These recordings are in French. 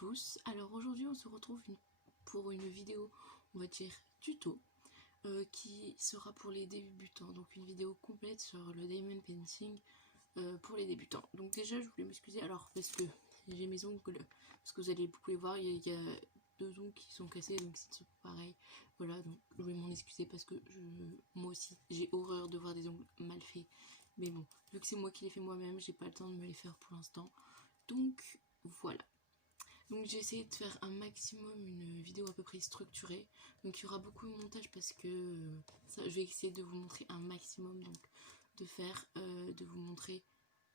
tous. Alors aujourd'hui on se retrouve pour une vidéo, on va dire tuto, qui sera pour les débutants. Donc une vidéo complète sur le diamond painting pour les débutants. Donc déjà je voulais m'excuser alors parce que j'ai mes ongles, parce que vous allez beaucoup les voir, il y a deux ongles qui sont cassés, donc c'est pareil. Voilà, donc je voulais m'en excuser parce que moi aussi j'ai horreur de voir des ongles mal faits. Mais bon, vu que c'est moi qui les fais moi-même, j'ai pas le temps de me les faire pour l'instant. Donc voilà. Donc j'ai essayé de faire un maximum une vidéo à peu près structurée. Donc il y aura beaucoup de montage parce que ça, je vais essayer de vous montrer un maximum. Donc de vous montrer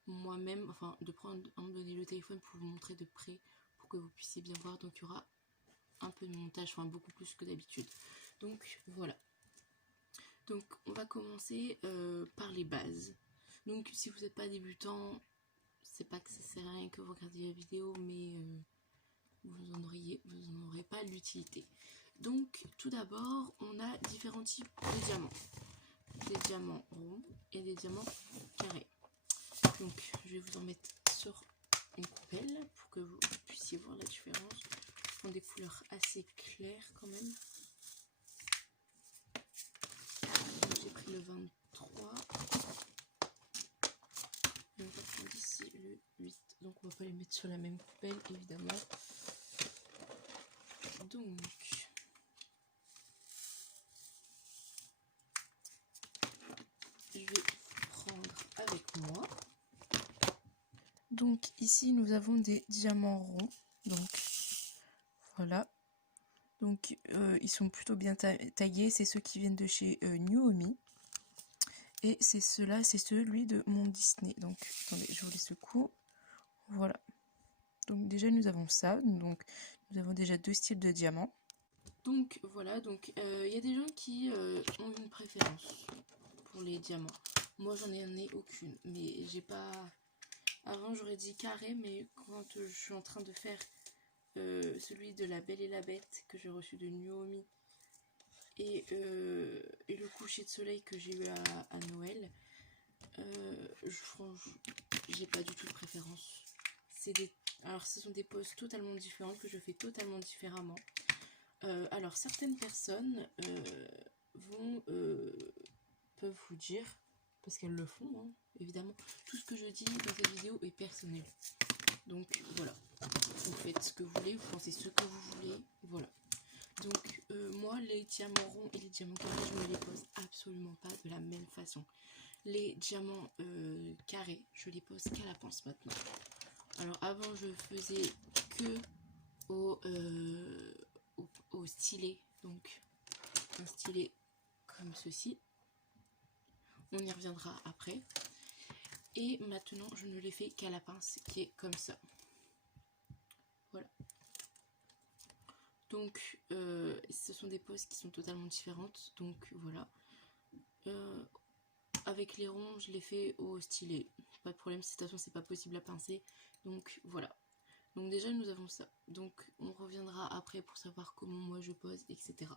moi-même, enfin de me donner le téléphone pour vous montrer de près pour que vous puissiez bien voir. Donc il y aura un peu de montage, enfin beaucoup plus que d'habitude. Donc voilà. Donc on va commencer par les bases. Donc si vous n'êtes pas débutant, c'est pas que ça sert à rien que vous regardiez la vidéo, mais vous n'en aurez pas l'utilité. Donc tout d'abord on a différents types de diamants. Des diamants ronds et des diamants carrés. Donc je vais vous en mettre sur une coupelle pour que vous puissiez voir la différence. Ils font des couleurs assez claires quand même. J'ai pris le 23. Et on va prendre ici le 8. Donc on va pas les mettre sur la même coupelle évidemment. Donc je vais prendre avec moi. Donc ici nous avons des diamants ronds. Donc voilà. Donc ils sont plutôt bien taillés. C'est ceux qui viennent de chez Nuomi. Et c'est cela, c'est celui de mon Disney. Donc attendez, je vous les secoue. Voilà. Donc déjà nous avons ça. Donc nous avons déjà deux styles de diamants. Donc voilà, donc il y a des gens qui ont une préférence pour les diamants. Moi j'en ai aucune, mais j'ai pas... Avant j'aurais dit carré, mais quand je suis en train de faire celui de la Belle et la Bête que j'ai reçu de Nuomi et le coucher de soleil que j'ai eu à Noël, j'ai pas du tout de préférence. Alors ce sont des poses totalement différentes que je fais totalement différemment. Alors certaines personnes peuvent vous dire, parce qu'elles le font hein, évidemment, tout ce que je dis dans cette vidéo est personnel. Donc voilà, vous faites ce que vous voulez, vous pensez ce que vous voulez, voilà. Donc moi les diamants ronds et les diamants carrés, je ne les pose absolument pas de la même façon. Les diamants carrés, je les pose qu'à la pince maintenant. Alors avant je faisais que au stylet, donc un stylet comme ceci. On y reviendra après. Et maintenant je ne les fais qu'à la pince qui est comme ça. Voilà. Donc ce sont des poses qui sont totalement différentes. Donc voilà. Avec les ronds, je les fais au stylet. Pas de problème, de toute façon c'est pas possible à pincer. Donc voilà. Donc déjà nous avons ça. Donc on reviendra après pour savoir comment moi je pose, etc.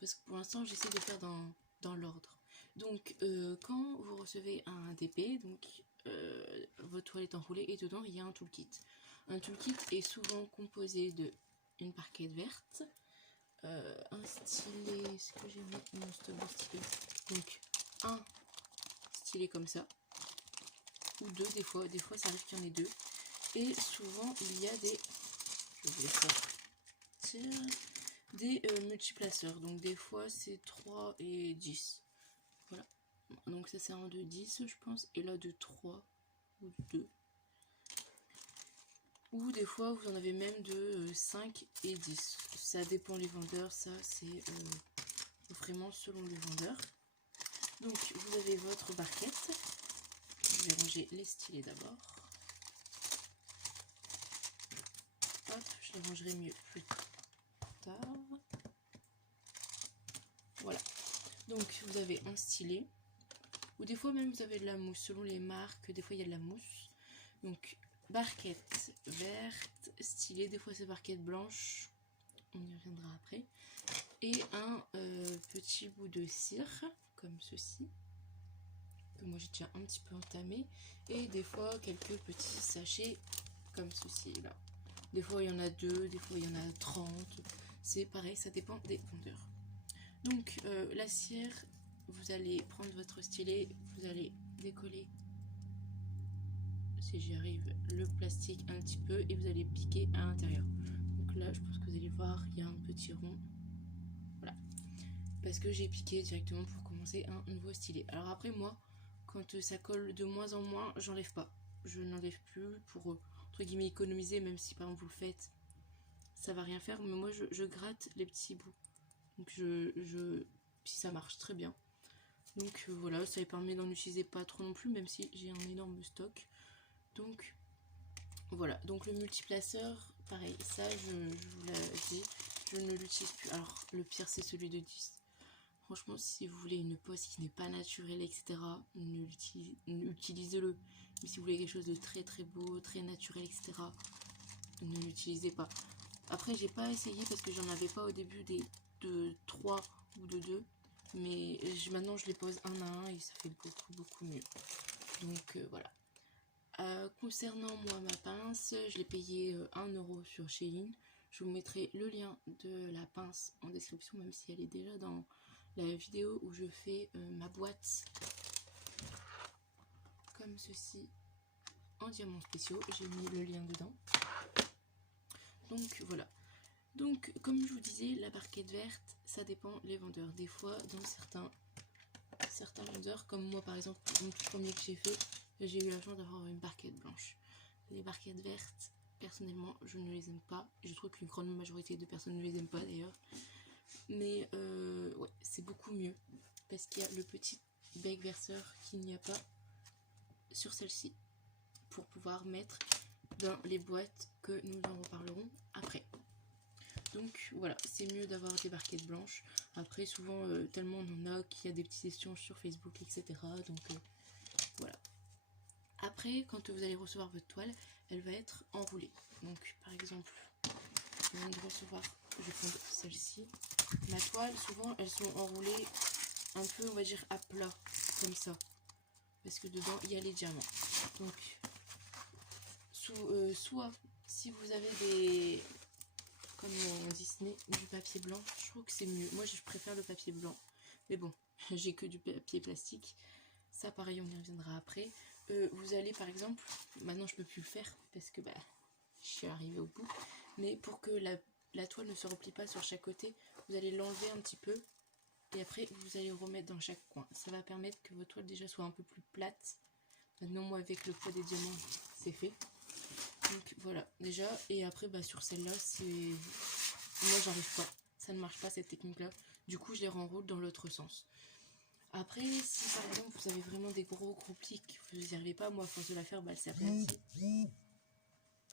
Parce que pour l'instant j'essaie de faire dans l'ordre. Donc quand vous recevez un DP, donc votre toile est enroulée et dedans il y a un toolkit. Un toolkit est souvent composé de une parquette verte, un stylet, ce que j'ai mis, non c'est un stylet, donc un stylet comme ça, ou deux des fois ça arrive qu'il y en ait deux, et souvent il y a des, je vais sortir, des multiplaceurs, donc des fois c'est 3 et 10, voilà, donc ça c'est un de 10 je pense, et là de 3 ou de 2, ou des fois vous en avez même de 5 et 10, ça dépend les vendeurs, ça c'est vraiment selon les vendeurs. Donc vous avez votre barquette, je vais ranger les stylets d'abord, hop, je les rangerai mieux plus tard, voilà. Donc vous avez un stylet, ou des fois même vous avez de la mousse, selon les marques, des fois il y a de la mousse. Donc barquette verte, stylet, des fois c'est barquette blanche, on y reviendra après. Et un petit bout de cire, comme ceci, que moi j'ai déjà un petit peu entamé. Et des fois quelques petits sachets, comme ceci là. Des fois il y en a 2, des fois il y en a 30. C'est pareil, ça dépend des vendeurs. Donc la cire, vous allez prendre votre stylet, vous allez décoller, si j'y arrive, le plastique un petit peu et vous allez piquer à l'intérieur. Donc là je pense que vous allez voir, il y a un petit rond. Voilà. Parce que j'ai piqué directement pour commencer un nouveau stylet. Alors après moi, quand ça colle de moins en moins, j'enlève pas. Je n'enlève plus pour entre guillemets économiser, même si par exemple vous le faites, ça va rien faire. Mais moi je gratte les petits bouts. Donc puis ça marche très bien. Donc voilà, ça permet d'en utiliser pas trop non plus, même si j'ai un énorme stock. Donc voilà, donc le multiplaceur, pareil, ça je vous l'ai dit, je ne l'utilise plus. Alors le pire c'est celui de 10. Franchement, si vous voulez une pose qui n'est pas naturelle, etc., utilisez-le. Mais si vous voulez quelque chose de très très beau, très naturel, etc., ne l'utilisez pas. Après, j'ai pas essayé parce que j'en avais pas au début de 3 ou de 2. Mais maintenant, je les pose un à un et ça fait beaucoup mieux. Donc voilà. Concernant moi ma pince, je l'ai payé 1 € sur Shein. Je vous mettrai le lien de la pince en description, même si elle est déjà dans la vidéo où je fais ma boîte comme ceci en diamants spéciaux. J'ai mis le lien dedans. Donc voilà. Donc comme je vous disais, la barquette verte, ça dépend les vendeurs. Des fois, dans certains vendeurs, comme moi par exemple, mon tout premier que j'ai fait, j'ai eu la chance d'avoir une barquette blanche. Les barquettes vertes, personnellement, je ne les aime pas. Je trouve qu'une grande majorité de personnes ne les aiment pas d'ailleurs. Mais ouais, c'est beaucoup mieux parce qu'il y a le petit bec verseur qu'il n'y a pas sur celle-ci pour pouvoir mettre dans les boîtes que nous en reparlerons après. Donc voilà, c'est mieux d'avoir des barquettes blanches. Après, souvent, tellement on en a qu'il y a des petites échanges sur Facebook, etc. Donc voilà. Après, quand vous allez recevoir votre toile, elle va être enroulée. Donc par exemple, je viens de recevoir, je vais prendre celle-ci. Ma toile, souvent, elles sont enroulées un peu, on va dire, à plat, comme ça. Parce que dedans, il y a les diamants. Donc, soit, si vous avez des, comme on Disney, du papier blanc, je trouve que c'est mieux. Moi, je préfère le papier blanc. Mais bon, j'ai que du papier plastique. Ça, pareil, on y reviendra après. Vous allez, par exemple, maintenant, je peux plus le faire parce que, bah, je suis arrivée au bout. Mais pour que la toile ne se replie pas sur chaque côté, vous allez l'enlever un petit peu. Et après, vous allez remettre dans chaque coin. Ça va permettre que votre toile déjà soit un peu plus plate. Maintenant, moi, avec le poids des diamants, c'est fait. Donc voilà, déjà. Et après, bah, sur celle-là, c'est... Moi, j'arrive pas. Ça ne marche pas, cette technique-là. Du coup, je les renroule dans l'autre sens. Après, si par exemple, vous avez vraiment des gros plis que vous n'y arrivez pas, moi, à force de la faire, bah, elle s'aplatit.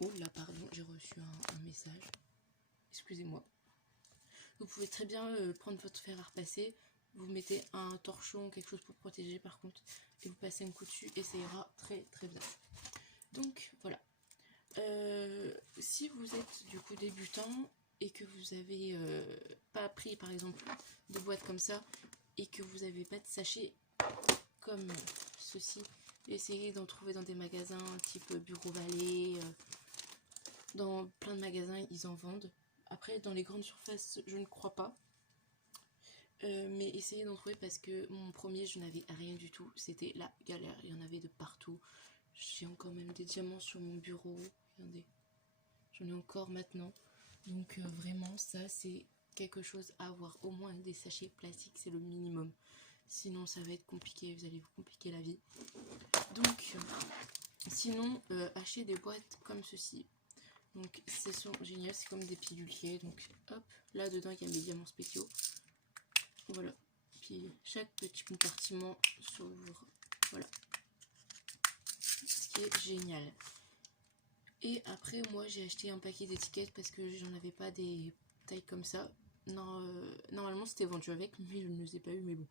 Oh là, pardon, j'ai reçu un message. Excusez-moi. Vous pouvez très bien prendre votre fer à repasser, vous mettez un torchon, quelque chose pour protéger par contre, et vous passez un coup dessus et ça ira très bien. Donc voilà. Si vous êtes du coup débutant et que vous avez pas pris par exemple de boîte comme ça et que vous n'avez pas de sachet comme ceci, essayez d'en trouver dans des magasins type Bureau Vallée, dans plein de magasins ils en vendent. Après, dans les grandes surfaces, je ne crois pas. Mais essayez d'en trouver parce que mon premier, je n'avais rien du tout. C'était la galère. Il y en avait de partout. J'ai encore même des diamants sur mon bureau. Regardez. J'en ai encore maintenant. Donc vraiment, ça, c'est quelque chose à avoir. Au moins des sachets plastiques, c'est le minimum. Sinon, ça va être compliqué. Vous allez vous compliquer la vie. Donc, sinon, achetez des boîtes comme ceci. Donc c'est génial, c'est comme des piluliers. Donc hop, là dedans il y a mes diamants spéciaux. Voilà. Puis chaque petit compartiment s'ouvre. Voilà. Ce qui est génial. Et après moi j'ai acheté un paquet d'étiquettes parce que j'en avais pas des tailles comme ça. Non, normalement c'était vendu avec, mais je ne les ai pas eu. Mais bon,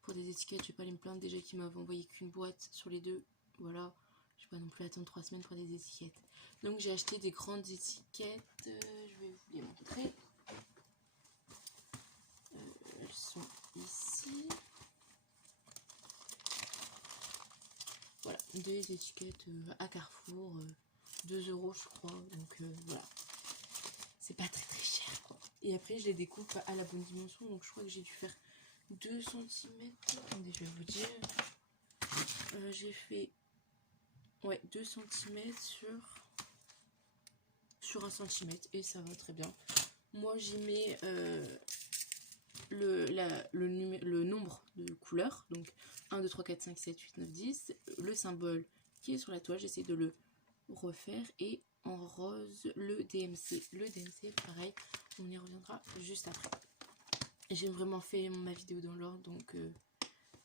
pour des étiquettes, je vais pas aller me plaindre déjà qu'ils m'avaient envoyé qu'une boîte sur les deux. Voilà. Je vais pas non plus attendre 3 semaines pour des étiquettes. Donc j'ai acheté des grandes étiquettes. Je vais vous les montrer. Elles sont ici. Voilà, des étiquettes à Carrefour. 2 € je crois. Donc voilà. c'est pas très très cher. Et après je les découpe à la bonne dimension, donc je crois que j'ai dû faire 2 cm. Attendez, je vais vous dire. J'ai fait 2 cm sur 1 cm et ça va très bien. Moi j'y mets le nombre de couleurs, donc 1, 2, 3, 4, 5, 7, 8, 9, 10, le symbole qui est sur la toile, j'essaie de le refaire, et en rose le DMC. Le DMC, pareil, on y reviendra juste après. J'ai vraiment fait ma vidéo dans l'ordre, donc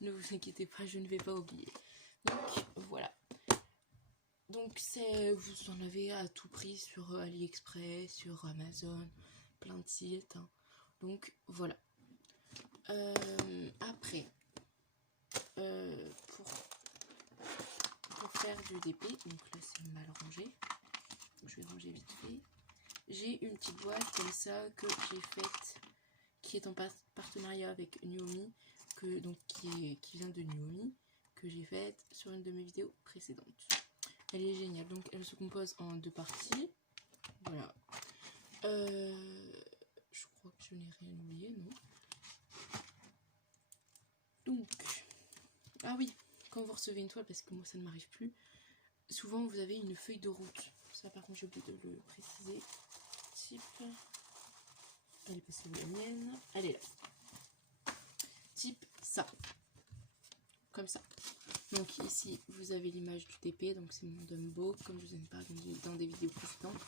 ne vous inquiétez pas, je ne vais pas oublier. Donc voilà. Donc vous en avez à tout prix sur AliExpress, sur Amazon, plein de sites. Hein. Donc voilà. Après, pour faire du DP, donc là c'est mal rangé, je vais ranger vite fait. J'ai une petite boîte comme ça que j'ai faite, qui est en partenariat avec Nuomi, qui vient de Nuomi, que j'ai faite sur une de mes vidéos précédentes. Elle est géniale, donc elle se compose en 2 parties. Voilà. Je crois que je n'ai rien oublié, non? Donc, ah oui, quand vous recevez une toile, parce que moi ça ne m'arrive plus, souvent vous avez une feuille de route. Ça par contre j'ai oublié de le préciser. Type, elle est passée où la mienne? Elle est là. Type ça, comme ça. Donc ici vous avez l'image du TP, donc c'est mon Dumbo, comme je vous en ai parlé dans des vidéos précédentes.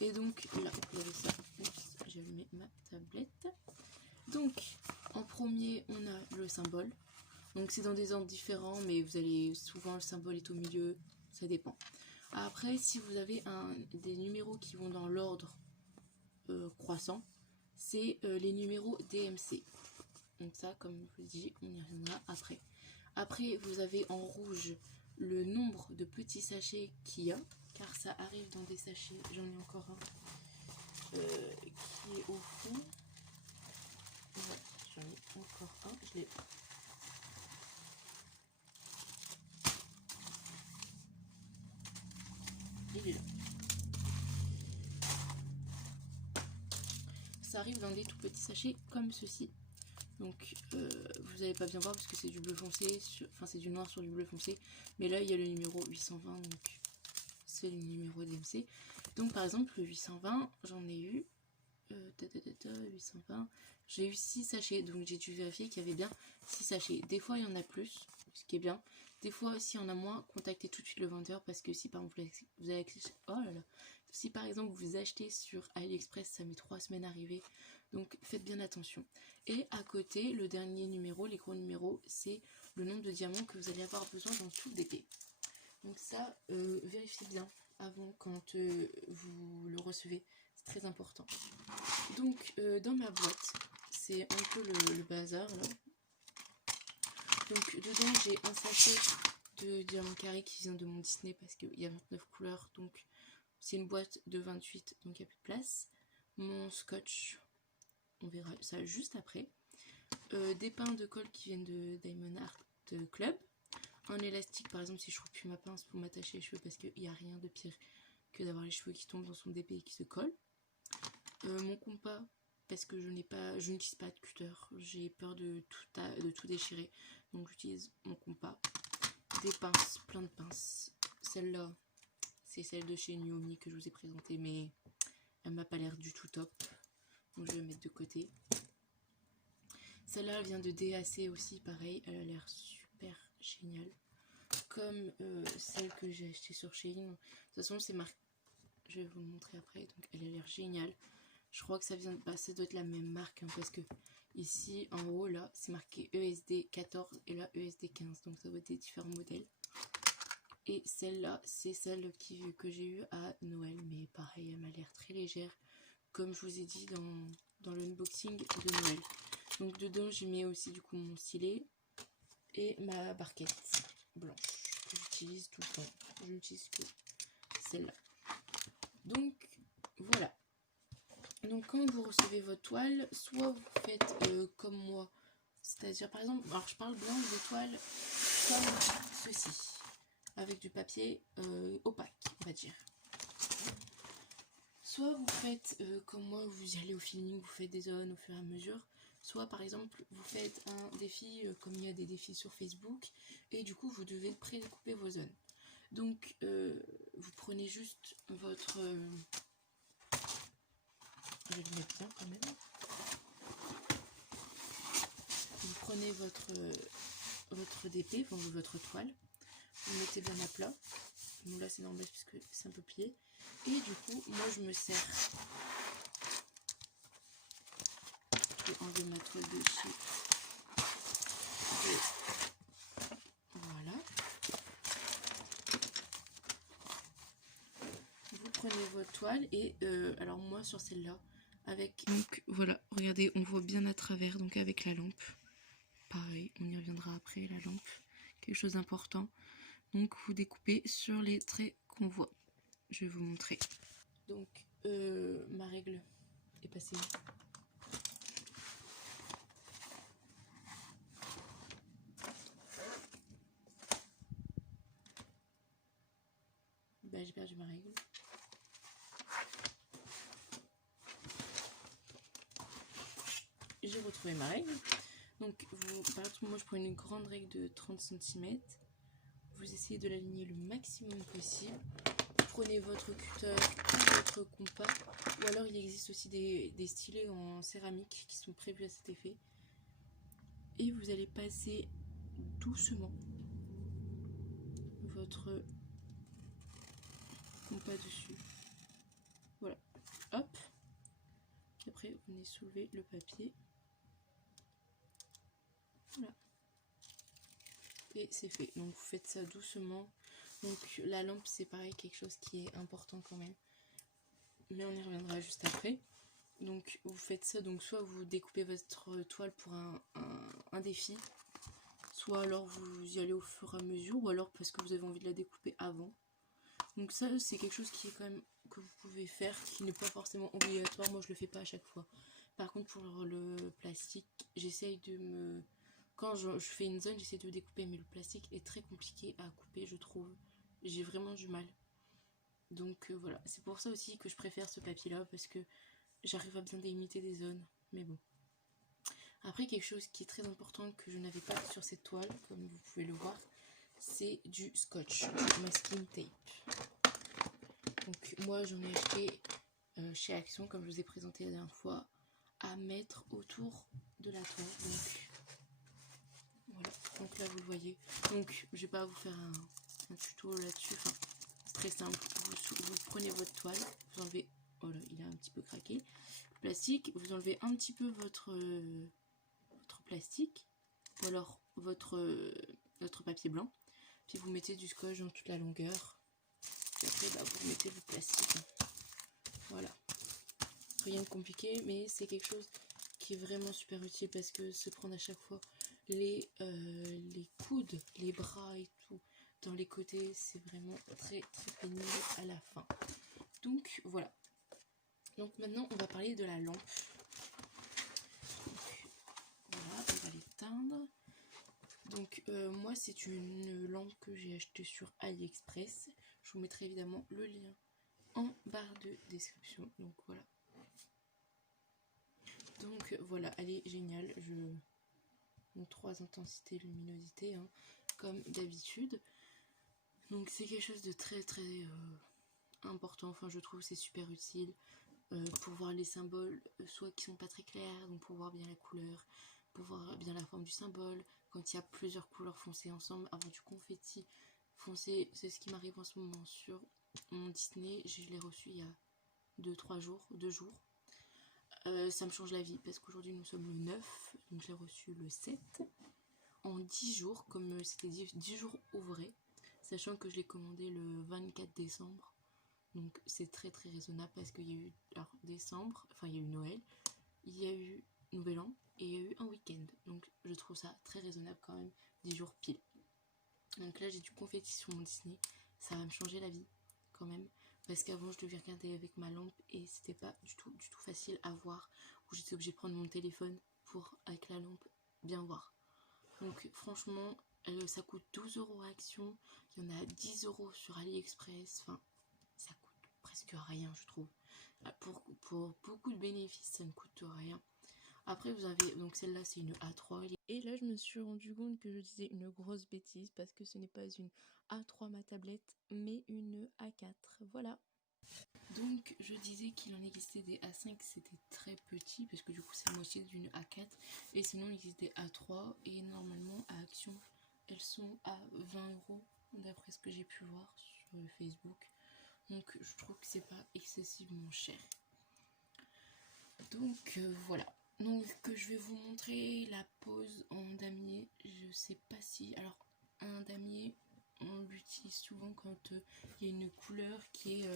Et donc là, vous avez ça. Oups, j'ai allumé ma tablette. Donc en premier on a le symbole. Donc c'est dans des ordres différents, mais vous allez souvent le symbole est au milieu, ça dépend. Après, si vous avez des numéros qui vont dans l'ordre croissant, c'est les numéros DMC. Donc ça, comme je vous dis, on y reviendra après. Après, vous avez en rouge le nombre de petits sachets qu'il y a, car ça arrive dans des sachets. J'en ai encore un qui est au fond. Ouais, j'en ai encore un. Je l'ai. Il est là. Ça arrive dans des tout petits sachets comme ceci. Donc vous n'allez pas bien voir parce que c'est du bleu foncé, enfin c'est du noir sur du bleu foncé. Mais là il y a le numéro 820, donc c'est le numéro DMC. Donc par exemple le 820, j'en ai eu 820, j'ai eu 6 sachets, donc j'ai dû vérifier qu'il y avait bien 6 sachets. Des fois il y en a plus, ce qui est bien. Des fois s'il y en a moins, contactez tout de suite le vendeur, parce que si par exemple vous avez si par exemple vous achetez sur AliExpress, ça met 3 semaines à arriver, donc faites bien attention. Et à côté, le dernier numéro, les gros numéros, c'est le nombre de diamants que vous allez avoir besoin dans tout le DP. Donc ça, vérifiez bien avant quand vous le recevez, c'est très important. Donc dans ma boîte, c'est un peu le bazar là. Donc dedans j'ai un sachet de diamants carrés qui vient de mon Disney, parce qu'il y a 29 couleurs, donc c'est une boîte de 28, donc il n'y a plus de place. Mon scotch, on verra ça juste après. Des pins de colle qui viennent de Diamond Art Club. Un élastique par exemple si je trouve plus ma pince pour m'attacher les cheveux, parce qu'il n'y a rien de pire que d'avoir les cheveux qui tombent dans son DP et qui se collent. Mon compas, parce que je n'utilise pas de cutter, j'ai peur de tout déchirer, donc j'utilise mon compas. Des pinces, plein de pinces. Celle-là, c'est celle de chez Nuomi que je vous ai présentée, mais elle m'a pas l'air du tout top, donc je vais la mettre de côté. Celle-là, elle vient de DAC aussi, pareil, elle a l'air super géniale, comme celle que j'ai achetée sur Shein. De toute façon, c'est marqué, je vais vous le montrer après, donc elle a l'air géniale. Je crois que ça vient, ça doit être la même marque, hein, parce que ici, en haut, là, c'est marqué ESD 14 et là, ESD 15, donc ça doit être des différents modèles. Et celle-là, c'est celle que j'ai eue à Noël, mais pareil, elle m'a l'air très légère, comme je vous ai dit dans l'unboxing de Noël. Donc dedans, je mets aussi du coup mon stylet et ma barquette blanche que j'utilise tout le temps. Je n'utilise que celle-là. Donc voilà. Donc quand vous recevez votre toile, soit vous faites comme moi, c'est-à-dire par exemple, alors je parle bien des toiles comme ceci, avec du papier opaque, on va dire. soit vous faites comme moi, vous y allez au feeling, vous faites des zones au fur et à mesure. Soit par exemple vous faites un défi comme il y a des défis sur Facebook et du coup vous devez pré-découper vos zones. Donc vous prenez juste votre... je vais le mettre bien quand même. Vous prenez votre DP, enfin, votre toile, vous mettez bien à plat. Donc là c'est normal puisque c'est un peu plié. Et du coup moi je me sers... Je vais enlever ma toile de sheet. Et voilà. Vous prenez votre toile et alors moi sur celle-là avec... Donc voilà, regardez, on voit bien à travers, donc avec la lampe. Pareil, on y reviendra après, la lampe. Quelque chose d'important. Donc vous découpez sur les traits qu'on voit. Je vais vous montrer. Donc ma règle est passée. J'ai perdu ma règle. J'ai retrouvé ma règle. Donc par exemple moi je prends une grande règle de 30 cm. Vous essayez de l'aligner le maximum possible. Prenez votre cutter ou votre compas. Ou alors il existe aussi des stylets en céramique qui sont prévus à cet effet. Et vous allez passer doucement votre compas dessus. Voilà. Hop. Et après vous venez soulever le papier. Voilà. Et c'est fait. Donc vous faites ça doucement. Donc la lampe c'est pareil, quelque chose qui est important quand même. Mais on y reviendra juste après. Donc vous faites ça, donc soit vous découpez votre toile pour un défi, soit alors vous y allez au fur et à mesure, ou alors parce que vous avez envie de la découper avant. Donc ça c'est quelque chose qui est quand même que vous pouvez faire, qui n'est pas forcément obligatoire. Moi je le fais pas à chaque fois. Par contre pour le plastique, j'essaye de me... Quand je fais une zone, j'essaie de découper, mais le plastique est très compliqué à couper, je trouve. J'ai vraiment du mal. Donc voilà, c'est pour ça aussi que je préfère ce papier là, parce que j'arrive à bien délimiter des zones, mais bon. Après, quelque chose qui est très important que je n'avais pas sur cette toile, comme vous pouvez le voir, c'est du scotch, du masking tape. Donc moi j'en ai acheté chez Action, comme je vous ai présenté la dernière fois, à mettre autour de la toile. Donc voilà, donc là vous le voyez. Donc je vais pas vous faire un tuto là-dessus, enfin c'est très simple. Vous prenez votre toile, vous enlevez, voilà, il a un petit peu craqué. Plastique, vous enlevez un petit peu votre plastique ou alors votre papier blanc, puis vous mettez du scotch dans toute la longueur, et après vous mettez le plastique. Voilà, rien de compliqué, mais c'est quelque chose qui est vraiment super utile parce que se prendre à chaque fois les coudes, les bras et tout dans les côtés, c'est vraiment très très pénible à la fin. Donc voilà. Donc maintenant on va parler de la lampe. Voilà, on va l'éteindre. Donc moi c'est une lampe que j'ai achetée sur AliExpress. Je vous mettrai évidemment le lien en barre de description. Donc voilà. Donc voilà, elle est géniale. Donc 3 intensités luminosité, hein, comme d'habitude. Donc c'est quelque chose de très très important. Enfin je trouve c'est super utile pour voir les symboles, soit qui sont pas très clairs, donc pour voir bien la couleur, pour voir bien la forme du symbole. Quand il y a plusieurs couleurs foncées ensemble, avoir du confetti foncé, c'est ce qui m'arrive en ce moment sur mon Disney. Je l'ai reçu il y a 2 jours. Ça me change la vie parce qu'aujourd'hui nous sommes le 9, donc je l'ai reçu le 7. En 10 jours, comme c'était 10 jours ouvrés, sachant que je l'ai commandé le 24 décembre. Donc c'est très très raisonnable parce qu'il y a eu décembre, enfin il y a eu Noël, il y a eu Nouvel An et il y a eu un week-end. Donc je trouve ça très raisonnable quand même, 10 jours pile. Donc là j'ai du confetti sur mon Disney, ça va me changer la vie quand même. Parce qu'avant je devais regarder avec ma lampe et c'était pas du tout facile à voir. Où j'étais obligée de prendre mon téléphone pour avec la lampe bien voir. Donc franchement ça coûte 12 € à Action, il y en a 10 € sur AliExpress, enfin ça coûte presque rien je trouve. pour beaucoup de bénéfices, ça ne coûte rien. Après vous avez, donc celle-là c'est une A3. Et là je me suis rendu compte que je disais une grosse bêtise parce que ce n'est pas une A3 ma tablette, mais une A4. Voilà. Donc je disais qu'il en existait des A5, c'était très petit parce que du coup c'est la moitié d'une A4. Et sinon il existe des A3 et normalement à Action elles sont à 20 € d'après ce que j'ai pu voir sur Facebook. Donc je trouve que c'est pas excessivement cher. Donc voilà. Donc je vais vous montrer la pose en damier. Je sais pas si... Alors un damier on l'utilise souvent quand il y a une couleur qui est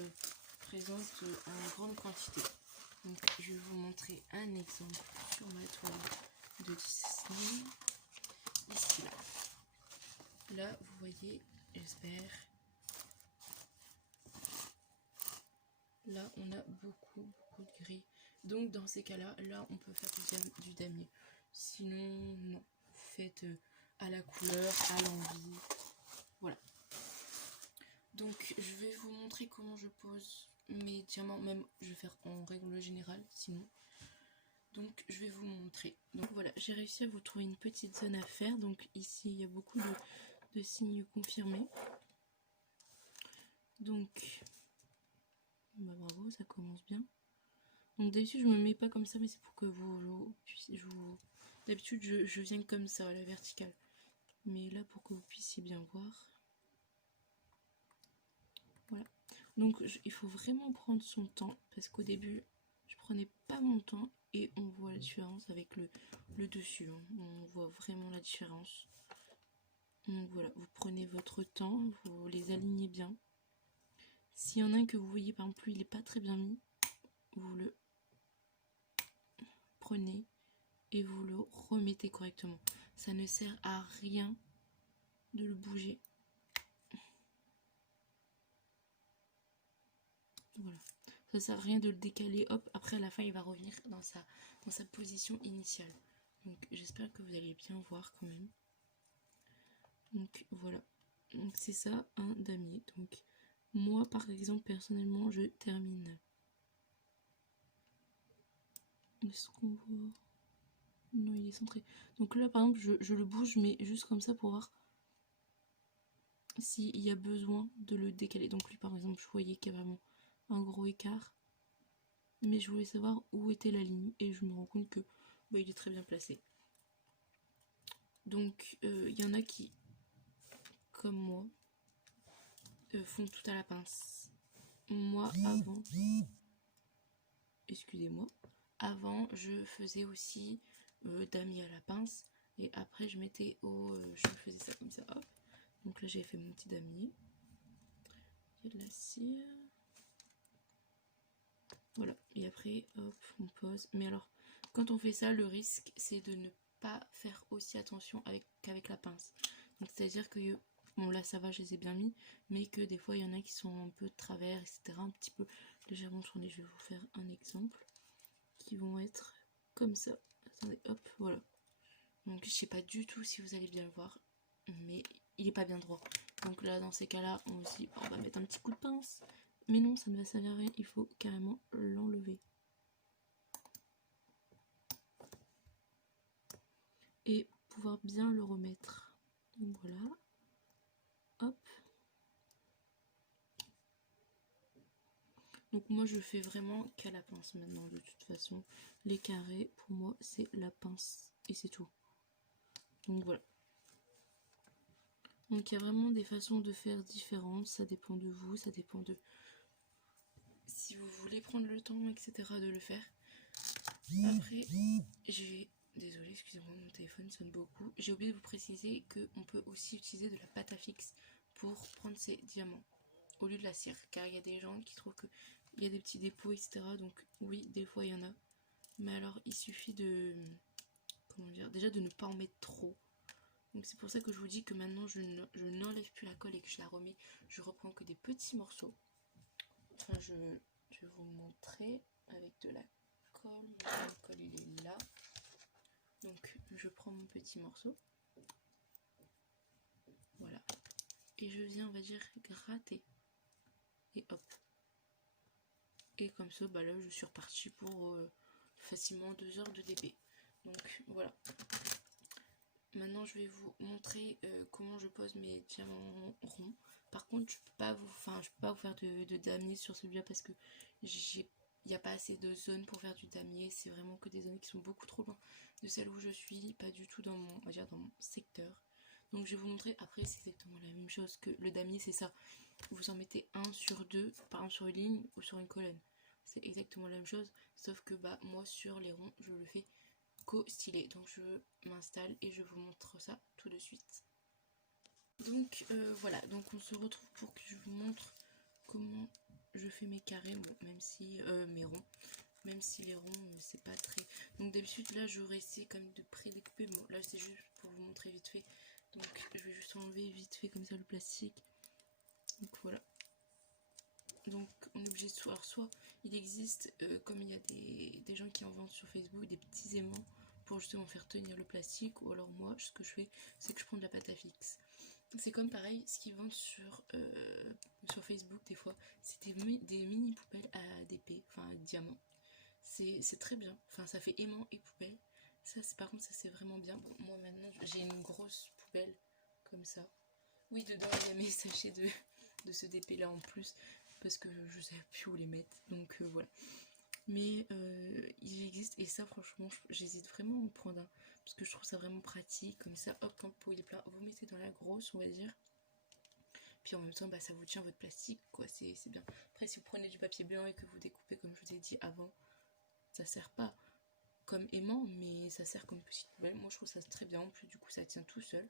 présente en grande quantité. Donc je vais vous montrer un exemple sur ma toile de Disney. Ici là. Là vous voyez, j'espère. Là on a beaucoup de gris. Donc dans ces cas-là, là on peut faire du damier. Sinon non, faites à la couleur, à l'envie. Voilà. Donc je vais vous montrer comment je pose mes diamants, même je vais faire en règle générale sinon. Donc je vais vous montrer. Donc voilà, j'ai réussi à vous trouver une petite zone à faire. Donc ici il y a beaucoup de signes confirmés. Donc bah bravo, ça commence bien. Donc d'habitude je me mets pas comme ça, mais c'est pour que vous puissiez... D'habitude je viens comme ça à la verticale. Mais là pour que vous puissiez bien voir. Voilà. Donc il faut vraiment prendre son temps parce qu'au début je prenais pas mon temps et on voit la différence avec le dessus. Hein. On voit vraiment la différence. Donc voilà, vous prenez votre temps, vous les alignez bien. S'il y en a un que vous voyez par exemple il n'est pas très bien mis, vous le prenez et vous le remettez correctement. Ça ne sert à rien de le bouger. Voilà. Ça sert à rien de le décaler, hop, après à la fin il va revenir dans sa position initiale. Donc j'espère que vous allez bien voir quand même. Donc voilà, donc c'est ça un damier. Donc moi par exemple personnellement je termine. Est-ce qu'on voit? Non, il est centré. Donc là par exemple je le bouge mais juste comme ça pour voir s'il y a besoin de le décaler. Donc lui par exemple je voyais qu'il y a vraiment un gros écart. Mais je voulais savoir où était la ligne et je me rends compte que bah, il est très bien placé. Donc il y en a qui, comme moi, font tout à la pince. Moi avant, excusez-moi, avant je faisais aussi damier à la pince et après je mettais je faisais ça comme ça, hop. Donc là j'ai fait mon petit damier. Il y a de la cire. Voilà, et après hop on pose. Mais alors quand on fait ça, le risque c'est de ne pas faire aussi attention qu'avec la pince. Donc c'est à dire que bon là ça va, je les ai bien mis, mais que des fois il y en a qui sont un peu de travers, etc. Un petit peu légèrement tournés. Je vais vous faire un exemple. Qui vont être comme ça. Attendez, hop, voilà. Donc je sais pas du tout si vous allez bien le voir, mais il est pas bien droit. Donc là dans ces cas là on va mettre un petit coup de pince. Mais non, ça ne va servir à rien, il faut carrément l'enlever. Et pouvoir bien le remettre. Donc voilà. Hop. Donc moi je fais vraiment qu'à la pince maintenant de toute façon. Les carrés pour moi c'est la pince et c'est tout. Donc voilà. Donc il y a vraiment des façons de faire différentes, ça dépend de vous, ça dépend de si vous voulez prendre le temps, etc. de le faire. Après, désolée, excusez-moi, mon téléphone sonne beaucoup. J'ai oublié de vous préciser qu'on peut aussi utiliser de la pâte à fixe pour prendre ces diamants au lieu de la cire. Car il y a des gens qui trouvent qu'il y a des petits dépôts, etc. Donc oui, des fois il y en a. Mais alors il suffit de... Comment dire? Déjà de ne pas en mettre trop. Donc c'est pour ça que je vous dis que maintenant je n'enlève plus la colle et que je la remets. Je reprends que des petits morceaux. Enfin je vais vous montrer avec de la colle. La colle il est là. Donc je prends mon petit morceau. Voilà. Et je viens on va dire gratter. Et hop. Et comme ça, bah là, je suis repartie pour facilement 2 heures de DP. Donc voilà. Maintenant, je vais vous montrer comment je pose mes diamants ronds. Par contre, je peux pas vous faire de damier sur celui-là parce que il n'y a pas assez de zones pour faire du damier. C'est vraiment que des zones qui sont beaucoup trop loin de celle où je suis, pas du tout dans mon, on va dire, dans mon secteur. Donc je vais vous montrer. Après, c'est exactement la même chose que le damier, c'est ça. Vous en mettez un sur deux, par exemple sur une ligne ou sur une colonne. C'est exactement la même chose, sauf que bah moi sur les ronds, je le fais co-stylé. Donc je m'installe et je vous montre ça tout de suite. Donc voilà, donc on se retrouve pour que je vous montre comment je fais mes carrés, bon, même si mes ronds, même si les ronds c'est pas très. Donc d'habitude là j'aurais essayé quand même de pré-découper. Bon là c'est juste pour vous montrer vite fait. Donc je vais juste enlever vite fait comme ça le plastique. Donc voilà. Donc on est obligé de soit il existe comme il y a des gens qui en vendent sur Facebook des petits aimants pour justement faire tenir le plastique, ou alors moi ce que je fais c'est que je prends de la pâte à fixe. C'est comme pareil ce qu'ils vendent sur Facebook des fois, c'est des mini poubelles à DP, enfin à diamants. C'est très bien, enfin ça fait aimant et poubelle. Ça par contre ça c'est vraiment bien. Bon moi maintenant j'ai une grosse poubelle comme ça. Oui dedans il y a mes sachets de ce DP là en plus parce que je sais plus où les mettre, donc voilà. Mais il existe, et ça franchement j'hésite vraiment à en prendre un parce que je trouve ça vraiment pratique. Comme ça hop, quand le pot il est plein, vous mettez dans la grosse on va dire, puis en même temps bah, ça vous tient votre plastique quoi, c'est bien. Après si vous prenez du papier blanc et que vous découpez comme je vous ai dit avant, ça sert pas comme aimant mais ça sert comme petite poubelle. Moi je trouve ça très bien, en plus du coup ça tient tout seul.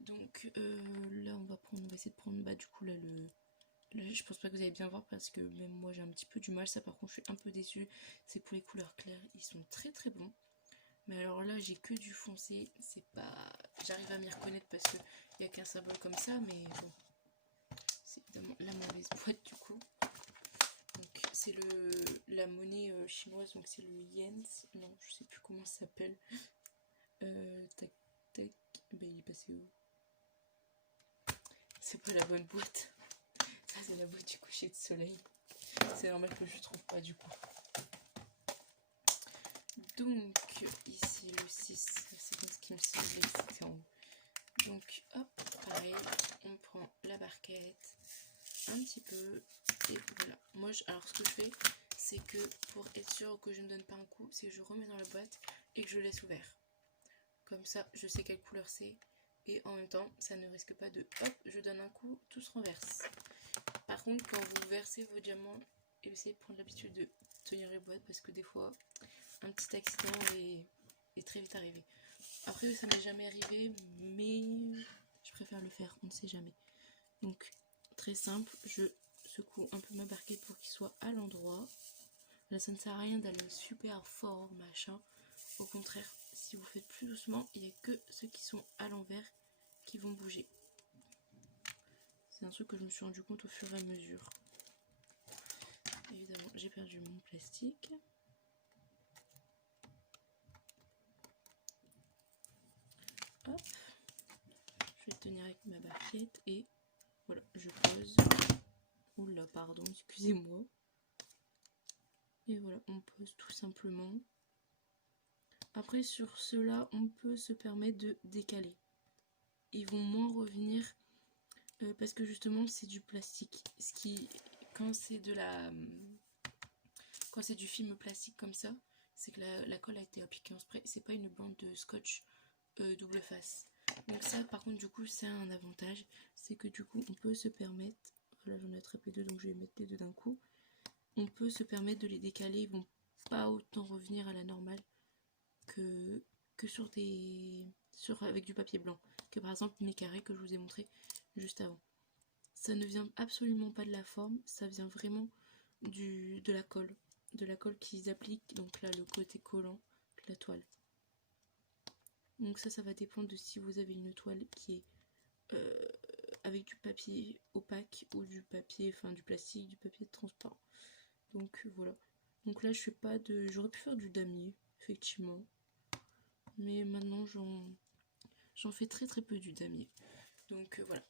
Donc là on va essayer de prendre bah du coup là là, je pense pas que vous allez bien voir parce que même moi j'ai un petit peu du mal. Ça par contre je suis un peu déçue. C'est pour les couleurs claires. Ils sont très très bons. Mais alors là j'ai que du foncé. C'est pas... J'arrive à m'y reconnaître parce qu'il n'y a qu'un symbole comme ça. Mais bon. C'est évidemment la mauvaise boîte du coup. Donc c'est la monnaie chinoise. Donc c'est le yen. Non je sais plus comment ça s'appelle. Tac tac. Ben il est passé où? C'est pas la bonne boîte. Ça c'est la boîte du coucher de soleil. C'est normal que je trouve pas du coup. Donc ici le 6, c'est bien ce qui me semblait que c'était en haut. Donc hop, pareil, on prend la barquette un petit peu et voilà. Moi alors ce que je fais c'est que pour être sûr que je ne donne pas un coup, c'est que je remets dans la boîte et que je laisse ouvert. Comme ça je sais quelle couleur c'est et en même temps ça ne risque pas de hop, je donne un coup, tout se renverse. Par contre quand vous versez vos diamants, essayez de prendre l'habitude de tenir les boîtes parce que des fois un petit accident est très vite arrivé. Après ça m'est jamais arrivé mais je préfère le faire, on ne sait jamais. Donc très simple, je secoue un peu ma barquette pour qu'il soit à l'endroit. Là ça ne sert à rien d'aller super fort machin. Au contraire, si vous faites plus doucement, il n'y a que ceux qui sont à l'envers qui vont bouger. C'est un truc que je me suis rendu compte au fur et à mesure. Évidemment j'ai perdu mon plastique. Hop. Je vais tenir avec ma barquette et voilà, je pose. Oula, pardon, excusez-moi. Et voilà, on pose tout simplement. Après, sur ceux-là, on peut se permettre de décaler. Ils vont moins revenir parce que justement, c'est du plastique. Quand c'est du film plastique comme ça, c'est que la colle a été appliquée en spray. C'est pas une bande de scotch double face. Donc ça par contre du coup c'est un avantage, c'est que du coup on peut se permettre, voilà j'en ai attrapé deux donc je vais mettre les deux d'un coup, on peut se permettre de les décaler, ils vont pas autant revenir à la normale que avec du papier blanc, que par exemple mes carrés que je vous ai montré juste avant. Ça ne vient absolument pas de la forme, ça vient vraiment de la colle qu'ils appliquent, donc là le côté collant de la toile. Donc ça va dépendre de si vous avez une toile qui est avec du papier opaque ou du papier, enfin du plastique, du papier transparent. Donc voilà. Donc là je fais pas de... J'aurais pu faire du damier, effectivement. Mais maintenant j'en fais très très peu du damier. Donc voilà.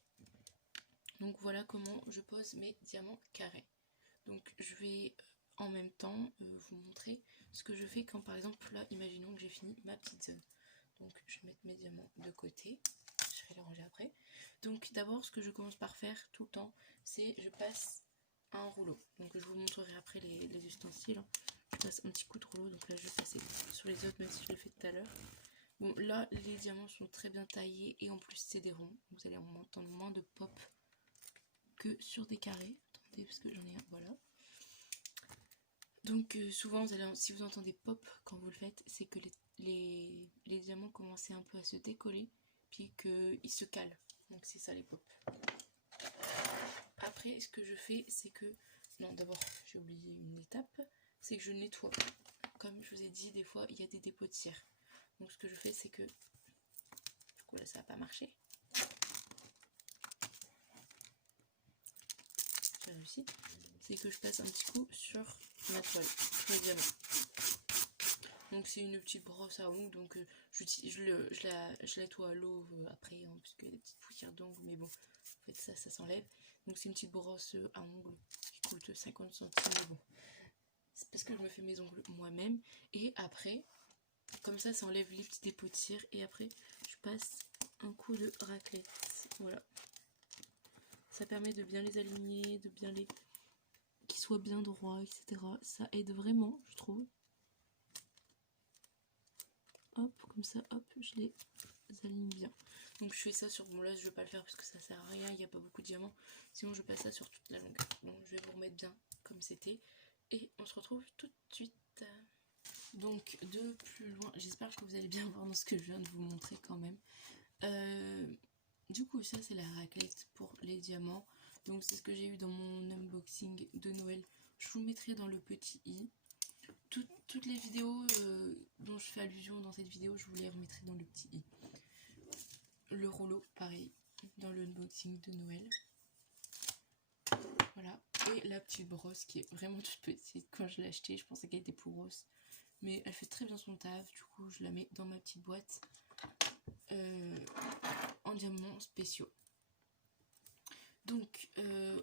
Donc voilà comment je pose mes diamants carrés. Donc je vais en même temps vous montrer ce que je fais quand par exemple là, imaginons que j'ai fini ma petite zone. Donc je vais mettre mes diamants de côté, je vais les ranger après. Donc d'abord ce que je commence par faire tout le temps, c'est je passe un rouleau. Donc je vous montrerai après les ustensiles. Je passe un petit coup de rouleau, donc là je vais passer sur les autres même si je l'ai fait tout à l'heure. Bon là les diamants sont très bien taillés et en plus c'est des ronds, vous allez en entendre moins de pop que sur des carrés. Attendez parce que j'en ai un, voilà. Donc souvent si vous entendez pop quand vous le faites, c'est que les diamants commencent un peu à se décoller puis qu'ils se calent. Donc c'est ça les pop. Après ce que je fais c'est que, non d'abord j'ai oublié une étape, c'est que je nettoie. Comme je vous ai dit, des fois il y a des dépôts de cire. Donc ce que je fais c'est que, du coup là ça n'a pas marché. J'ai réussi. C'est que je passe un petit coup sur ma toile, sur le diamant. Donc c'est une petite brosse à ongles, donc je la nettoie à l'eau après, hein, parce qu'il y a des petites poussières d'ongles, mais bon, en fait ça s'enlève. Donc c'est une petite brosse à ongles qui coûte 50 centimes, mais bon, c'est parce que je me fais mes ongles moi-même. Et après, comme ça enlève les petits dépôts de cire, et après je passe un coup de raclette, voilà. Ça permet de bien les aligner, de bien les... qu'ils soient bien droits, etc. Ça aide vraiment, je trouve. Hop, comme ça, hop, je les aligne bien. Donc je fais ça sur... Bon là, je vais pas le faire parce que ça sert à rien, il n'y a pas beaucoup de diamants. Sinon, je passe ça sur toute la longueur. Donc je vais vous remettre bien comme c'était. Et on se retrouve tout de suite. Donc de plus loin, j'espère que vous allez bien voir dans ce que je viens de vous montrer quand même. Du coup, ça c'est la raclette pour les diamants. Donc c'est ce que j'ai eu dans mon unboxing de Noël. Je vous mettrai dans le petit i. Toutes les vidéos dont je fais allusion dans cette vidéo, je vous les remettrai dans le petit i. Le rouleau, pareil, dans le unboxing de Noël. Voilà. Et la petite brosse qui est vraiment toute petite. Quand je l'ai achetée, je pensais qu'elle était plus grosse. Mais elle fait très bien son taf. Du coup, je la mets dans ma petite boîte en diamants spéciaux. Donc,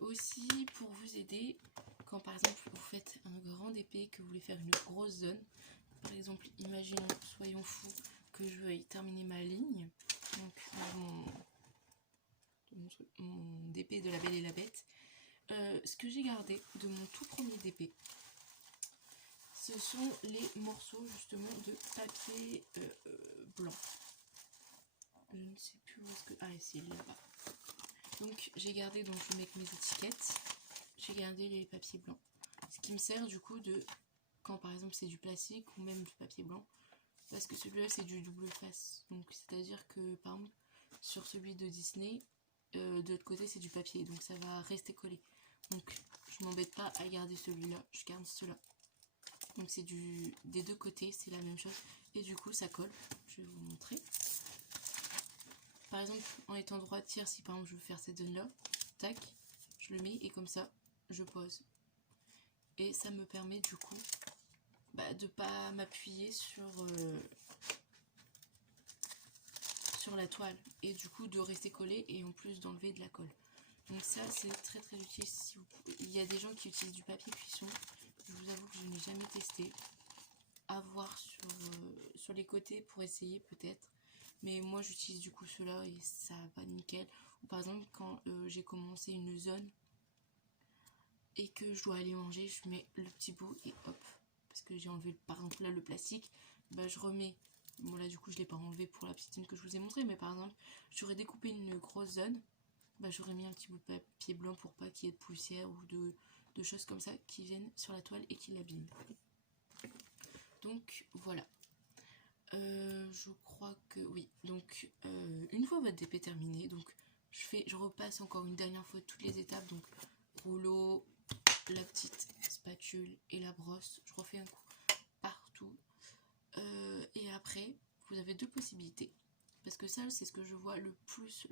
aussi pour vous aider, quand par exemple vous faites un grand épée, que vous voulez faire une grosse zone, par exemple, imaginons, soyons fous, que je veuille terminer ma ligne, donc mon DP de la Belle et la Bête. Ce que j'ai gardé de mon tout premier DP, ce sont les morceaux justement de papier blanc. Je ne sais plus où est-ce que... Ah, ici, là-bas. Donc j'ai gardé, donc je mets mes étiquettes, j'ai gardé les papiers blancs. Ce qui me sert du coup de, quand par exemple c'est du plastique ou même du papier blanc, parce que celui-là c'est du double face. Donc c'est-à-dire que par exemple sur celui de Disney, de l'autre côté c'est du papier, donc ça va rester collé. Donc je m'embête pas à garder celui-là, je garde cela. Donc c'est des deux côtés, c'est la même chose. Et du coup ça colle, je vais vous montrer. Par exemple, en étant droitière, si par exemple je veux faire cette zone là, tac, je le mets et comme ça, je pose. Et ça me permet du coup de pas m'appuyer sur la toile et du coup de rester collé et en plus d'enlever de la colle. Donc ça c'est très très utile. Si il y a des gens qui utilisent du papier cuisson, je vous avoue que je n'ai jamais testé. À voir sur les côtés pour essayer peut-être. Mais moi j'utilise du coup cela et ça va nickel. Ou par exemple quand j'ai commencé une zone et que je dois aller manger, je mets le petit bout et hop. Parce que j'ai enlevé par exemple là le plastique, je remets. Bon là du coup je l'ai pas enlevé pour la petite zone que je vous ai montré, mais par exemple j'aurais découpé une grosse zone, j'aurais mis un petit bout de papier blanc pour pas qu'il y ait de poussière ou de choses comme ça qui viennent sur la toile et qui l'abîment. Donc voilà. Je crois que oui. Donc une fois votre DP terminé, donc je repasse encore une dernière fois toutes les étapes, donc rouleau, la petite spatule et la brosse. Je refais un coup partout. Et après, vous avez deux possibilités. Parce que ça, c'est ce que je vois le plus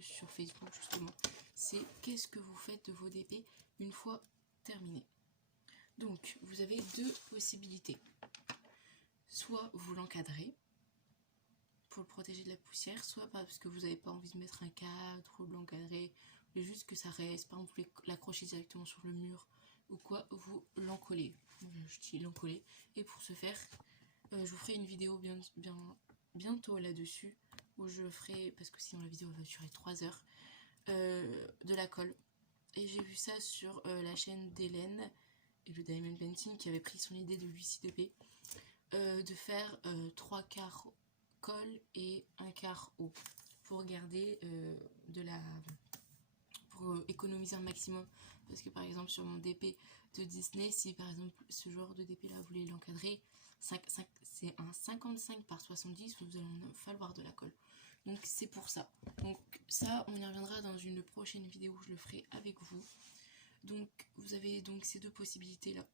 sur Facebook justement. C'est qu'est-ce que vous faites de vos DP une fois terminé. Donc vous avez deux possibilités. Soit vous l'encadrez pour le protéger de la poussière, soit parce que vous n'avez pas envie de mettre un cadre ou de l'encadrer, mais juste que ça reste. Par exemple, vous l'accrochez directement sur le mur, ou quoi, vous l'encollez. Je dis l'encoller. Et pour ce faire, je vous ferai une vidéo bientôt là-dessus, où je ferai, parce que sinon la vidéo va durer 3 heures, de la colle. Et j'ai vu ça sur la chaîne d'Hélène et le Diamond Painting, qui avait pris son idée de l'UCDP, de faire 3/4 colle et 1/4 eau pour garder pour économiser un maximum. Parce que par exemple sur mon DP de Disney, si par exemple ce genre de DP là vous voulez l'encadrer, c'est un 55 par 70, vous allez en falloir de la colle. Donc c'est pour ça. Donc ça, on y reviendra dans une prochaine vidéo, je le ferai avec vous. Donc vous avez donc ces deux possibilités là.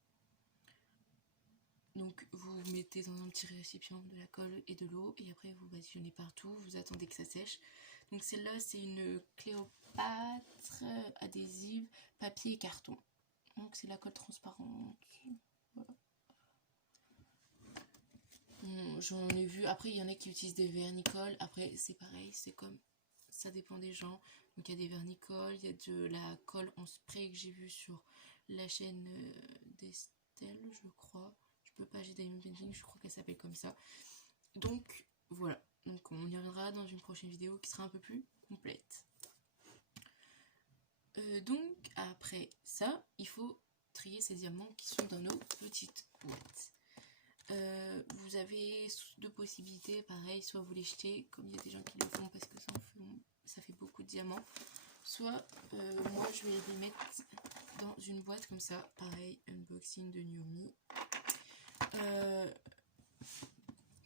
Donc vous mettez dans un petit récipient de la colle et de l'eau, et après vous badigeonnez partout, vous attendez que ça sèche. Donc celle-là, c'est une Cléopâtre adhésive papier et carton. Donc c'est la colle transparente. Voilà. J'en ai vu, après il y en a qui utilisent des vernicoles, après c'est pareil, c'est comme, ça dépend des gens. Donc il y a des vernicoles, il y a de la colle en spray que j'ai vu sur la chaîne d'Estelle, je crois. Je peux pas, j'ai Diamond Painting, je crois qu'elle s'appelle comme ça. Donc voilà, donc on y reviendra dans une prochaine vidéo qui sera un peu plus complète. Donc après ça, il faut trier ces diamants qui sont dans nos petites boîtes. Vous avez deux possibilités, pareil, soit vous les jetez, comme il y a des gens qui le font parce que ça fait beaucoup de diamants, soit moi je vais les mettre dans une boîte comme ça, pareil, unboxing de Nuomi,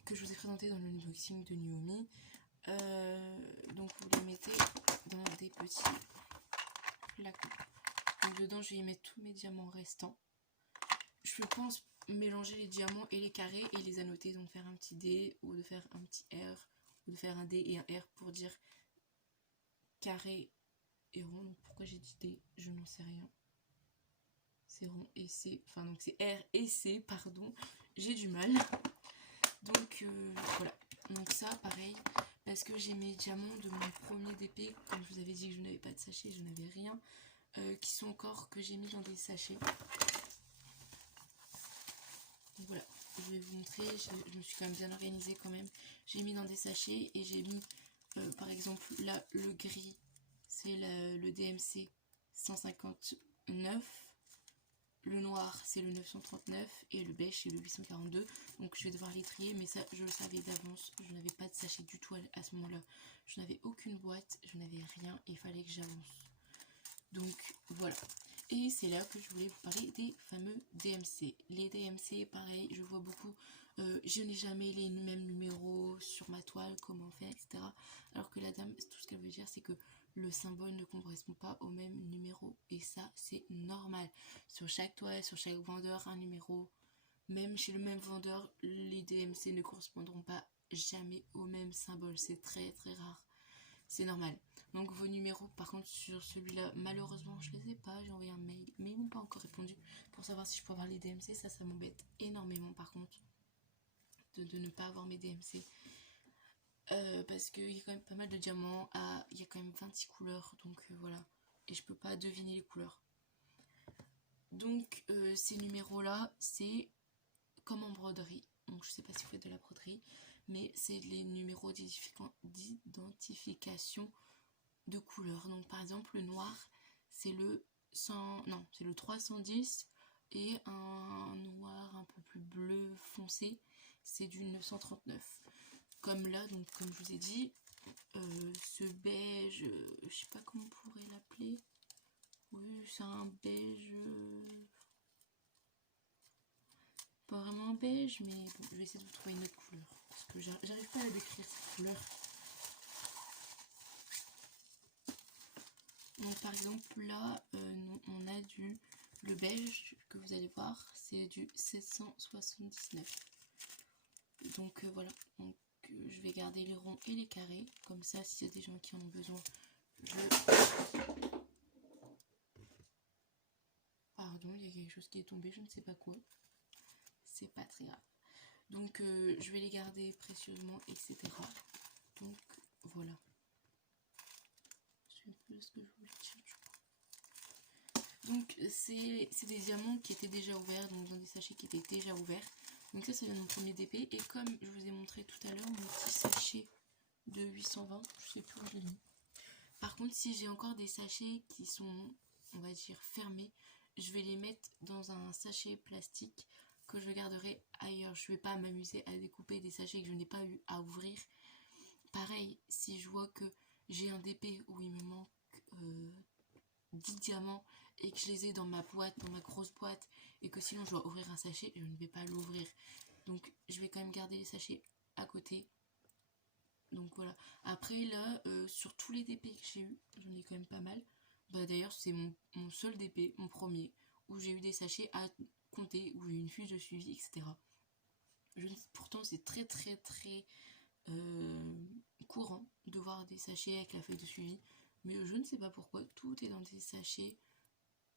que je vous ai présenté dans l'unboxing de Nuomi. Donc vous les mettez dans des petits flacons. Donc dedans je vais y mettre tous mes diamants restants. Je pense mélanger les diamants et les carrés et les annoter, donc faire un petit D ou de faire un petit R ou de faire un D et un R pour dire carré et rond. Donc pourquoi j'ai dit D, je n'en sais rien. C'est rond et C, enfin donc c'est R et C, pardon, j'ai du mal. Donc voilà, donc ça pareil, parce que j'ai mes diamants de mon premier DP, comme je vous avais dit que je n'avais pas de sachet, je n'avais rien, qui sont encore, que j'ai mis dans des sachets. Donc voilà, je vais vous montrer, je me suis quand même bien organisée quand même. J'ai mis dans des sachets et j'ai mis par exemple là le gris, c'est le DMC 159, le noir c'est le 939 et le beige c'est le 842. Donc je vais devoir les trier, mais ça je le savais d'avance, je n'avais pas de sachet du tout à ce moment là. Je n'avais aucune boîte, je n'avais rien, il fallait que j'avance. Donc voilà. Et c'est là que je voulais vous parler des fameux DMC. Les DMC, pareil, je vois beaucoup, je n'ai jamais les mêmes numéros sur ma toile, comment faire, etc. Alors que la dame, tout ce qu'elle veut dire, c'est que le symbole ne correspond pas au même numéro. Et ça, c'est normal. Sur chaque toile, sur chaque vendeur, un numéro. Même chez le même vendeur, les DMC ne correspondront pas jamais au même symbole. C'est très très rare. C'est normal. Donc vos numéros, par contre sur celui-là, malheureusement je les ai pas, j'ai envoyé un mail, mais ils m'ont pas encore répondu pour savoir si je peux avoir les DMC. Ça m'embête énormément par contre de ne pas avoir mes DMC, parce qu'il y a quand même pas mal de diamants, il y a quand même 26 couleurs, donc voilà, et je peux pas deviner les couleurs. Donc ces numéros là, c'est comme en broderie, donc je sais pas si vous faites de la broderie, mais c'est les numéros d'identification de couleurs. Donc par exemple le noir c'est le 310 et un noir un peu plus bleu foncé c'est du 939. Comme là, donc comme je vous ai dit, ce beige, je sais pas comment on pourrait l'appeler. Oui, c'est un beige, pas vraiment un beige, mais bon, je vais essayer de vous trouver une autre couleur parce que j'arrive pas à décrire cette couleur. Donc par exemple là on a le beige que vous allez voir, c'est du 779. Donc voilà, donc je vais garder les ronds et les carrés, comme ça s'il y a des gens qui en ont besoin, Pardon, il y a quelque chose qui est tombé, je ne sais pas quoi. C'est pas très grave. Donc je vais les garder précieusement, etc. Donc voilà. C'est un peu ce que je voulais dire, je crois. Donc c'est des diamants qui étaient déjà ouverts, donc dans des sachets qui étaient déjà ouverts. Donc ça vient de mon premier DP. Et comme je vous ai montré tout à l'heure, mon petit sachet de 820, je sais plus où je l'ai mis. Par contre, si j'ai encore des sachets qui sont, on va dire, fermés, je vais les mettre dans un sachet plastique que je garderai ailleurs. Je ne vais pas m'amuser à découper des sachets que je n'ai pas eu à ouvrir. Pareil, si je vois que j'ai un DP où il me manque 10 diamants et que je les ai dans ma boîte, dans ma grosse boîte, et que sinon je dois ouvrir un sachet, je ne vais pas l'ouvrir. Donc je vais quand même garder les sachets à côté. Donc voilà. Après là, sur tous les DP que j'ai eu, j'en ai quand même pas mal. Bah d'ailleurs c'est mon seul DP, mon premier, où j'ai eu des sachets à compter, où j'ai eu une fiche de suivi, etc. Pourtant c'est très courant de voir des sachets avec la feuille de suivi. Mais je ne sais pas pourquoi, tout est dans des sachets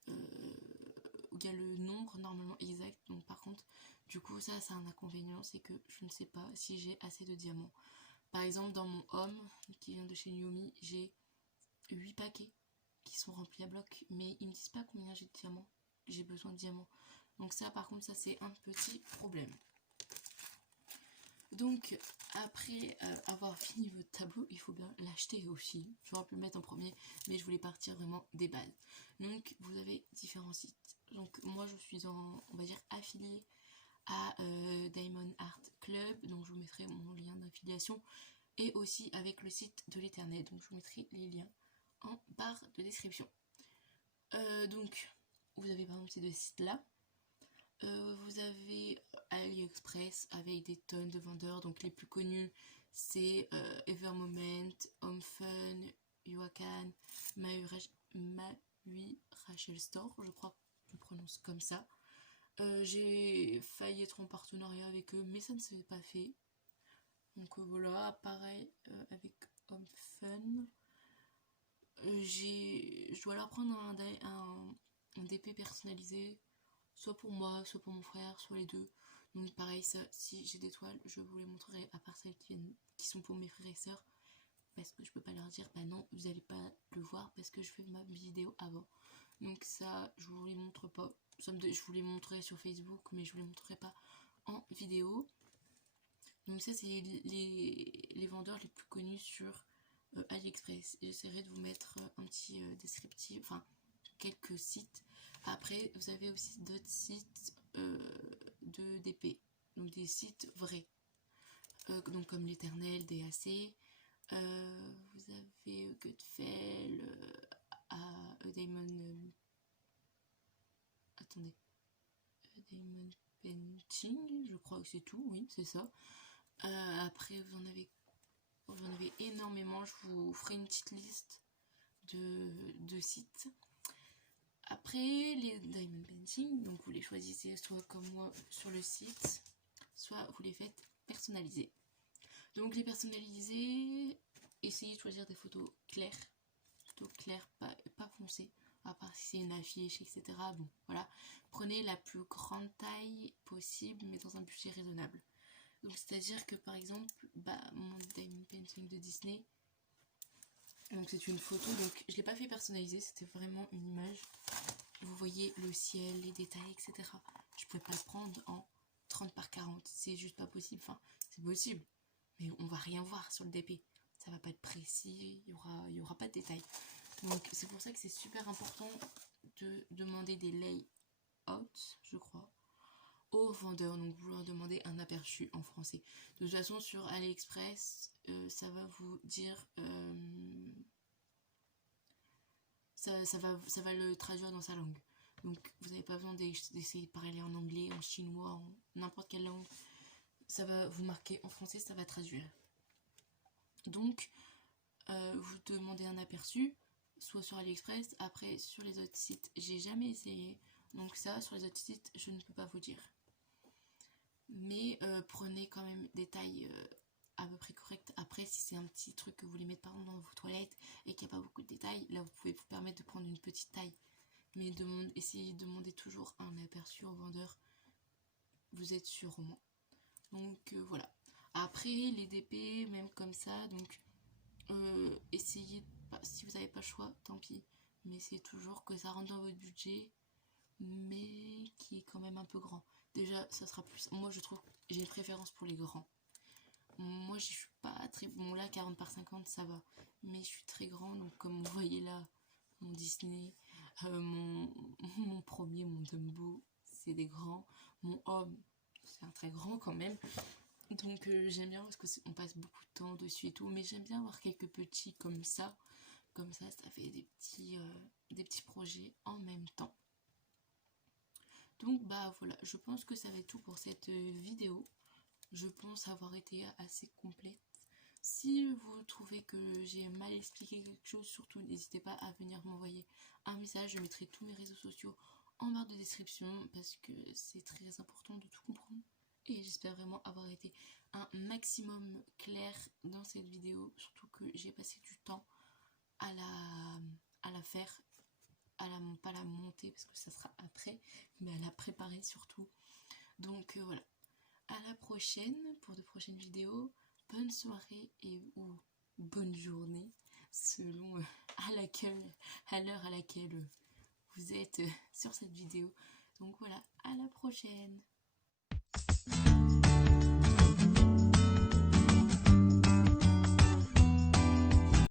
où il y a le nombre normalement exact. Donc par contre, du coup ça c'est un inconvénient, c'est que je ne sais pas si j'ai assez de diamants. Par exemple dans mon home qui vient de chez Xiaomi, j'ai 8 paquets qui sont remplis à bloc, mais ils me disent pas combien j'ai de diamants, j'ai besoin de diamants. Donc ça par contre ça c'est un petit problème. Donc après avoir fini votre tableau, il faut bien l'acheter aussi. J'aurais pu le mettre en premier, mais je voulais partir vraiment des bases. Donc vous avez différents sites. Donc moi je suis on va dire affiliée à Diamond Art Club, donc je vous mettrai mon lien d'affiliation, et aussi avec le site de l'Ethernet, donc je vous mettrai les liens en barre de description. Donc vous avez par exemple ces deux sites là. Vous avez AliExpress avec des tonnes de vendeurs, donc les plus connus c'est Evermoment, HomeFun, Yuakan, Maui Rachel Store, je crois qu'on prononce comme ça. J'ai failli être en partenariat avec eux, mais ça ne s'est pas fait. Donc voilà, pareil avec HomeFun. Je dois leur prendre un DP personnalisé, soit pour moi, soit pour mon frère, soit les deux. Donc pareil, ça, si j'ai des toiles, je vous les montrerai, à part celles qui sont pour mes frères et sœurs, parce que je peux pas leur dire, bah non, vous allez pas le voir parce que je fais ma vidéo avant. Donc ça, je vous les montre pas. Je vous les montrerai sur Facebook, mais je vous les montrerai pas en vidéo. Donc ça, c'est les vendeurs les plus connus sur AliExpress. J'essaierai de vous mettre un petit descriptif, enfin quelques sites. Après, vous avez aussi d'autres sites de DP, donc des sites vrais, donc comme l'Éternel, DAC. Vous avez Gutfeld, Diamond. Attendez. Diamond Painting, je crois que c'est tout, oui, c'est ça. Après, vous en avez énormément. Je vous ferai une petite liste de sites. Après, les Diamond Painting, donc vous les choisissez soit comme moi sur le site, soit vous les faites personnaliser. Donc les personnaliser, essayez de choisir des photos claires, pas foncées, à part si c'est une affiche, etc. Bon, voilà. Prenez la plus grande taille possible, mais dans un budget raisonnable. Donc c'est-à-dire que par exemple, mon Diamond Painting de Disney, donc c'est une photo, donc je l'ai pas fait personnaliser, c'était vraiment une image. Vous voyez le ciel, les détails, etc. Je pouvais pas le prendre en 30 par 40, c'est juste pas possible. Enfin, c'est possible, mais on va rien voir sur le DP. Ça va pas être précis, il y aura pas de détails. Donc c'est pour ça que c'est super important de demander des layouts, je crois, aux vendeurs. Donc vous leur demandez un aperçu en français. De toute façon sur AliExpress, ça va vous dire... ça va le traduire dans sa langue. Donc vous n'avez pas besoin d'essayer de parler en anglais, en chinois, en n'importe quelle langue. Ça va vous marquer en français, ça va traduire. Donc vous demandez un aperçu, soit sur AliExpress. Après sur les autres sites, j'ai jamais essayé. Donc ça, sur les autres sites, je ne peux pas vous dire. Mais prenez quand même des tailles à peu près correctes. Après, si c'est un petit truc que vous voulez mettre par exemple dans vos toilettes et qu'il n'y a pas beaucoup de détails, là vous pouvez vous permettre de prendre une petite taille. Mais essayez de demander toujours un aperçu au vendeur. Vous êtes sûr au moins. Donc voilà. Après, les DP, même comme ça, donc essayez, si vous n'avez pas le choix, tant pis. mais c'est toujours que ça rentre dans votre budget, mais qui est quand même un peu grand. Déjà, ça sera plus... Moi, je trouve que j'ai une préférence pour les grands. Moi, je suis pas très... Bon, là, 40 par 50, ça va. Mais je suis très grand, donc comme vous voyez là, mon Disney, mon premier, mon Dumbo, c'est des grands. Mon Homme, c'est un très grand quand même. Donc j'aime bien parce qu'on passe beaucoup de temps dessus et tout. Mais j'aime bien avoir quelques petits comme ça. Comme ça fait des petits projets en même temps. Donc bah voilà, je pense que ça va être tout pour cette vidéo. Je pense avoir été assez complète. Si vous trouvez que j'ai mal expliqué quelque chose, surtout n'hésitez pas à venir m'envoyer un message. Je mettrai tous mes réseaux sociaux en barre de description parce que c'est très important de tout comprendre. Et j'espère vraiment avoir été un maximum clair dans cette vidéo. Surtout que j'ai passé du temps à la faire, pas la monter parce que ça sera après, mais à la préparer surtout. Donc voilà, à la prochaine pour de prochaines vidéos. Bonne soirée ou bonne journée selon à l'heure à laquelle vous êtes sur cette vidéo. Donc voilà, à la prochaine.